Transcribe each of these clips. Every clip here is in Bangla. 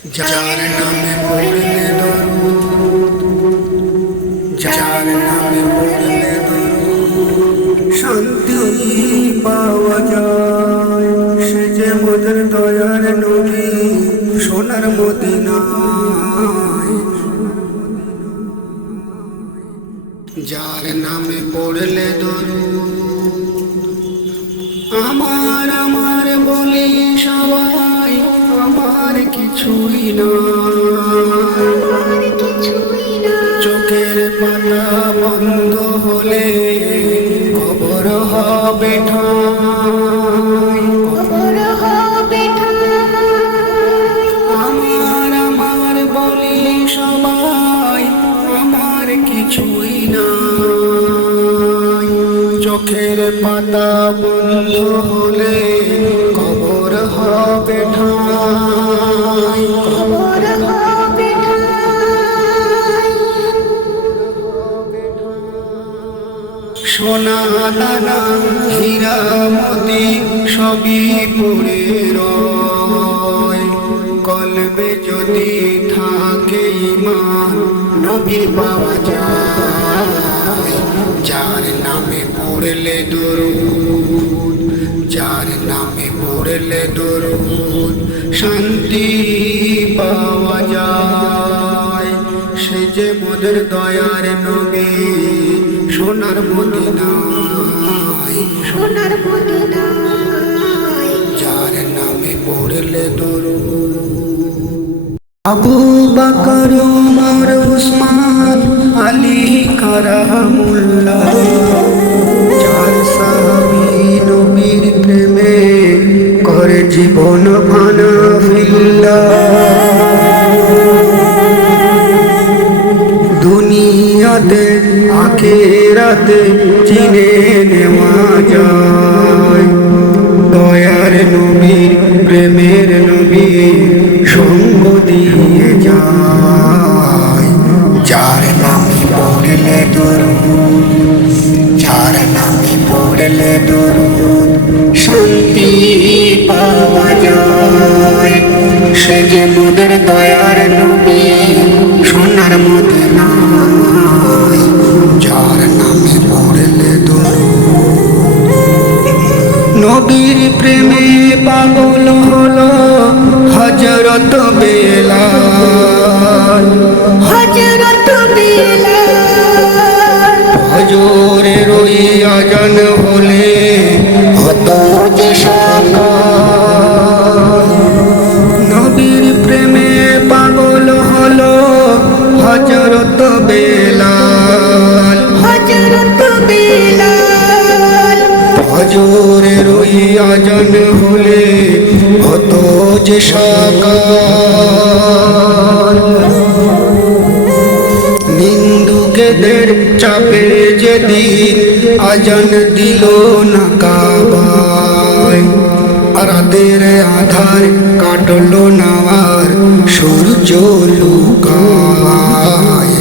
যার নামে পড়লে দরুদ, যার নামে পড়লে দরুদ, শান্তি পাওয়া যায়। সে যে মোদের দয়ার নবী, সোনার মদিনায়। যার নামে পড়লে দরুদ, আমার আমার বলি সবাই, আমার কিছুই না। চোখের পাতা বন্ধ হলে কবর হবে ঠাঁই। আমার আমার বলি সবাই, আমার কিছুই না। চোখের পাতা বন্ধ হলে কবর হবে ঠাঁই। সোনা দানা হীরা মতি সবই পড়ে রয়। কলবে যদি থাকে ঈমান, নবী পাওয়া যায়। যার নামে পড়লে দরুদ, যার নামে পড়লে দরুদ, শান্তি পাওয়া যায়। সে যে মোদের দয়ার নবী, সোনার মদিনায়। সোনার মদিনায় যার নামে পড়লে দরুদ। আবু বকর ওমর উসমান আলী কারামুল্লাহ, চার সাহাবী নবীর প্রেমে করে জীবন ফানা ফিল্লাহ। দুনিয়াতে আখিরাতে চিনে নেওয়া যায়। দয়ার নবীর প্রেমের নবী সঙ্গ দিয়ে যায়। যার নামে পড়লে দরুদ, যার নামে পড়লে দরুদ, শান্তি পাওয়া যায়। সে যে মোদের দয়ার নবী, সোনার মদিনায়। যার নামে পড়লে দরুদ, নবীর প্রেমে পাগল হলো হযরত বেলাল। হযরত বেলাল ফজরের ওই আজান হলে হতো যে সকাল। নবীর প্রেমে পাগল হলো হযরত বেলাল। হযরত বেলাল ফজরের ওই আজান হলে হতো যে সকাল। নিন্দুকেদের চাপে যেদিন আজান দিল না কাবায়, রাতের আধার কাটলো না আর সূর্য লুকায়।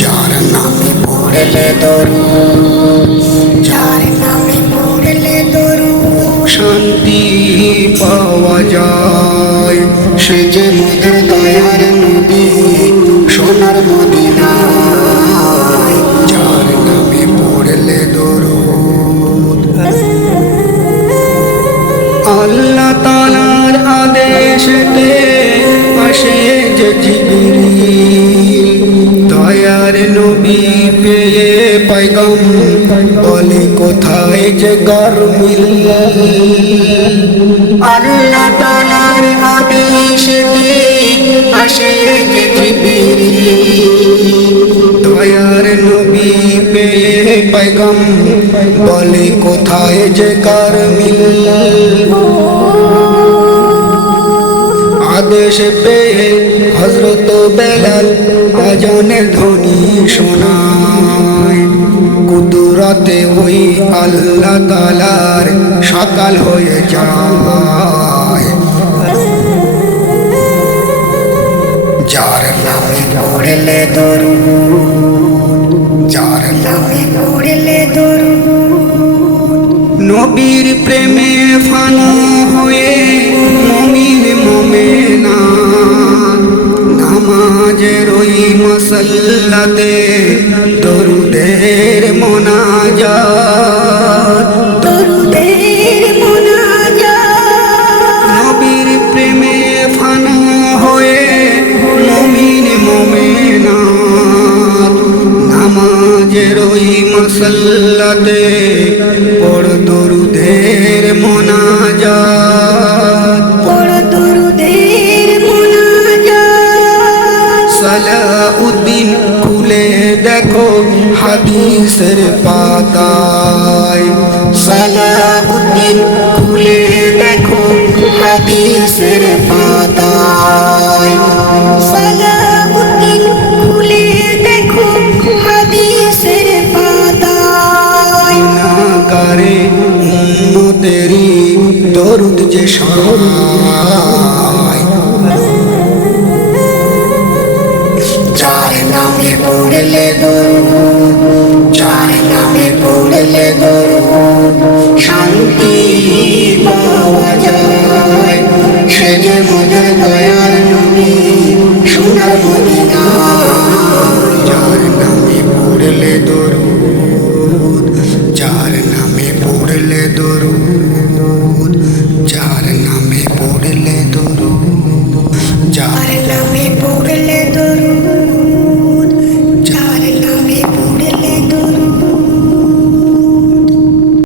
যার নামে পড়লে দরুদ, যার নামে পড়লে দরুদ, শান্তি পাওয়া যায়। সে যে মোদের দয়ার নবী, সোনার মদিনায়। যার নামে পড়লে দরুদ, আল্লাহ তাআলার আদেশেতে আসে যে জিবরিল। দয়ার নবী পেয়ে পয়গম বলে কোথায় যে গরমিল। আল্লাহ তাআলার আদেশেতে আসে যে জিবরিল। দয়ার নবী পেয়ে পয়গম বলে কোথায় যে গরমিল। আদেশ পেয়ে হযরত বেলাল আজানের ধ্বনি শোনায়। কুদরতে ওই আল্লাহ তাআলার সকাল হয়ে যায়। যার নামে পড়লে দরুদ, যার নামে পড়লে দরুদ, নবীর প্রেমে ফানা হয়ে মুমিন মুমিনা মসল্লাতে দরুদের মোনাজাত, দরুদের মোনাজাত। নবীর প্রেমে ফানা হয়ে মুমিন মুমিনাত নামাজের ওই মসল্লাতে পড় দরুদের মোনাজাত, পড় দরুদের মোনাজাত। সালাউদ্দিন খুলে দেখো হাদিসের পাতায়, সালাউদ্দিন খুলে দেখো হাদিসের পাতায়, সালাউদ্দিন খুলে দেখো হাদিসের পাতায়। নাগারে উম্মতেরি দরুদ যে সহায়, যার নামে পড়লে দরুদ, যার নামে পড়লে দরুদ শান্তি পাওয়া যায়। সে যে মোদের দয়ার নবী সোনার মদিনা, যার নামে পড়লে দরুদ